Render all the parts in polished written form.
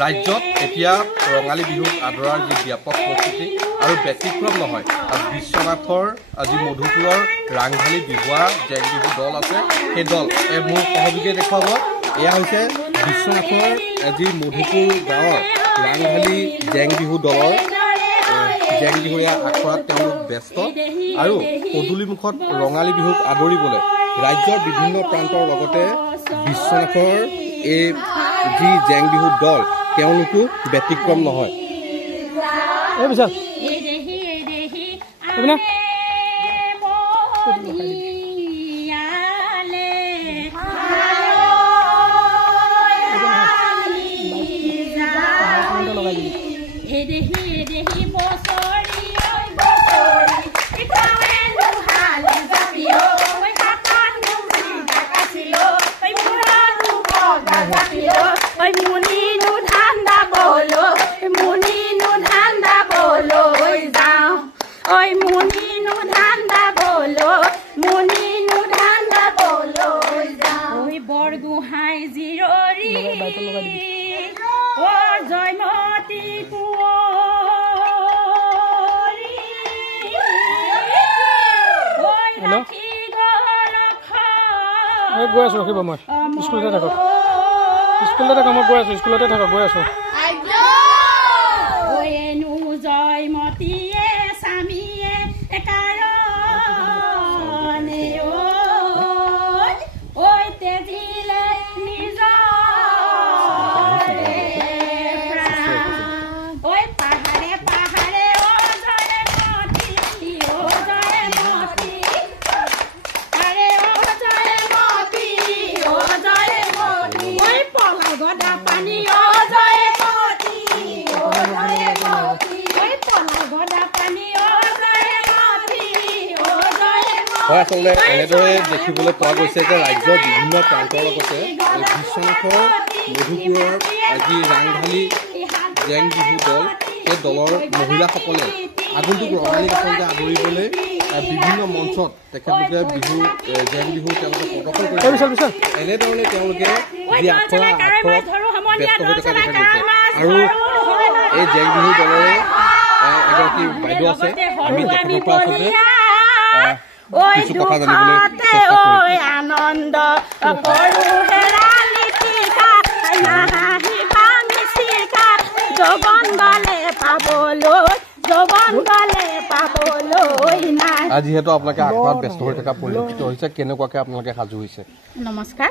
ৰাজ্যত এতিয়া ৰঙালী বিহুক আদৰাৰ যি ব্যাপক প্ৰস্তুতি আৰু ব্যতিক্ৰম নহয় বিশ্বনাথৰ যি মধুপুৰৰ ৰাংঢালী বিহুৱা জেং বিহু দল আছে সেই দল মোৰ সহযোগীয়ে দেখুৱাব এয়া হৈছে বিশ্বনাথৰ যি মধুপুৰ গাঁৱৰ ৰাংঢালী জেং বিহু দলৰ জেং বিহুৰীয়া আখৰাত তেওঁলোক ব্যস্ত আৰু পদূলিমুখত ৰঙালী বিহুক আদৰিবলৈ ৰাজ্যৰ বিভিন্ন প্ৰান্তৰ লগতে বিশ্বনাথৰ এই যি জেং বিহু দল তেওঁলোকো ব্যতিক্ৰম নহয় গৈ আছো ৰখিব মই স্কুলতে থাকক মই গৈ আছো স্কুলতে থাকক গৈ আছো হয় আচলতে এনেদৰে দেখিবলৈ পোৱা গৈছে যে ৰাজ্যৰ বিভিন্ন প্ৰান্তৰ লগতে বিশ্বনাথৰ মধুপুৰৰ যি ৰাংঢালী জেং বিহু দল সেই দলৰ মহিলাসকলে আগন্তুক ৰঙালীক আচলতে আদৰিবলৈ বিভিন্ন মঞ্চত তেখেতলোকে বিহু জেং বিহু তেওঁলোকে প্ৰদৰ্শন কৰিছে এনেধৰণে তেওঁলোকে যি আখৰাত ব্যস্ত হৈ থকা দেখা গৈছে আৰু এই জেং বিহু দলৰে এগৰাকী বাইদেউ আছে আমি তেখেতৰ পৰা আচলতে কিছু কথা জানিবলৈ চেষ্টা কৰিম আনন্দ কৰো হেৰালি টিকা নাহি ভাঙিছিকা জবন গলে পাবলৈ নাই আজি হেতু আপোনালোকে আখৰাত ব্যস্ত হৈ থকা পৰিলক্ষিত হৈছে কেনেকুৱাকৈ আপোনালোকে সাজু হৈছে নমস্কাৰ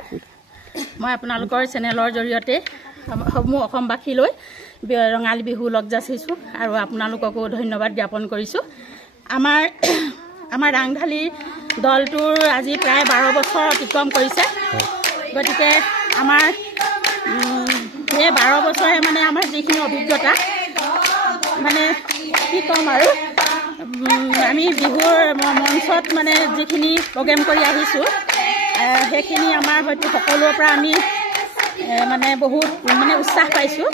মই আপোনালোকৰ চেনেলৰ জৰিয়তে সমূহ অসমবাসীলৈ ৰঙালী বিহু লগ যাচিছোঁ আৰু আপোনালোককো ধন্যবাদ জ্ঞাপন কৰিছোঁ আমাৰ ৰাংঢালী দলটোৰ আজি প্ৰায় 12 বছৰ অতিক্ৰম কৰিছে গতিকে আমাৰ এই 12 বছৰে মানে আমাৰ যিখিনি অভিজ্ঞতা মানে কি ক'ম আৰু আমি বিহুৰ মঞ্চত মানে যিখিনি প্ৰগ্ৰেম কৰি আহিছোঁ সেইখিনি আমাৰ হয়তো সকলোৰে পৰা আমি মানে বহুত মানে উৎসাহ পাইছোঁ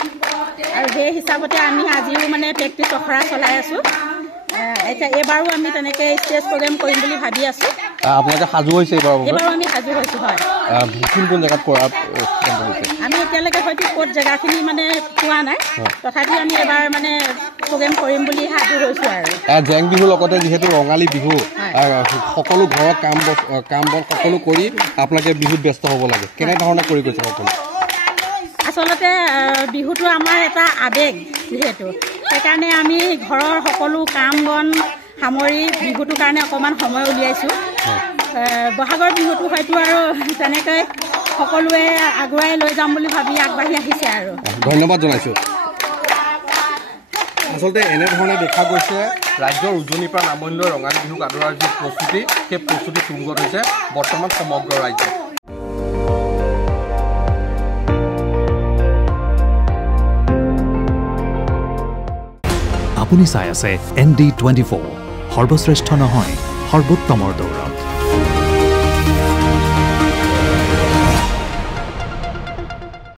আৰু সেই হিচাপতে আমি আজিও মানে প্ৰেক্টিছ অখৰা চলাই আছোঁ এতিয়া এবাৰো আমি তেনেকৈ ষ্টেজ প্ৰগ্ৰেম কৰিম বুলি ভাবি আছোঁ আপোনালোকে সাজু হৈছে এবাৰো আমি সাজু হৈছোঁ হয় কোন জেগাত কৰা আমি এতিয়ালৈকে হয়তো ক'ত জেগাখিনি মানে পোৱা নাই তথাপিও আমি এবাৰ মানে প্ৰগ্ৰেম কৰিম বুলি সাজু হৈছোঁ আৰু জেং বিহুৰ লগতে যিহেতু ৰঙালী বিহু সকলো ঘৰৰ কাম বন সকলো কৰি আপোনালোকে বিহুত ব্যস্ত হ'ব লাগে কেনেধৰণে কৰি গৈছে সকলো আচলতে বিহুটো আমাৰ এটা আৱেগ যিহেতু সেইকাৰণে আমি ঘৰৰ সকলো কাম বন সামৰি বিহুটোৰ কাৰণে অকণমান সময় উলিয়াইছোঁ বহাগৰ বিহুটো হয়তো আৰু তেনেকৈ সকলোৱে আগুৱাই লৈ যাম বুলি ভাবি আগবাঢ়ি আহিছে আৰু ধন্যবাদ জনাইছোঁ আচলতে এনেধৰণে দেখা গৈছে ৰাজ্যৰ উজনিৰ পৰা নামনিলৈ ৰঙালী বিহুক আদৰাৰ যি প্ৰস্তুতি সেই প্ৰস্তুতি তুংগত হৈছে বৰ্তমান সমগ্ৰ ৰাজ্যত আপুনি চাই আছে ND24 সৰ্বশ্ৰেষ্ঠ নহয় সৰ্বোত্তমৰ দৌৰ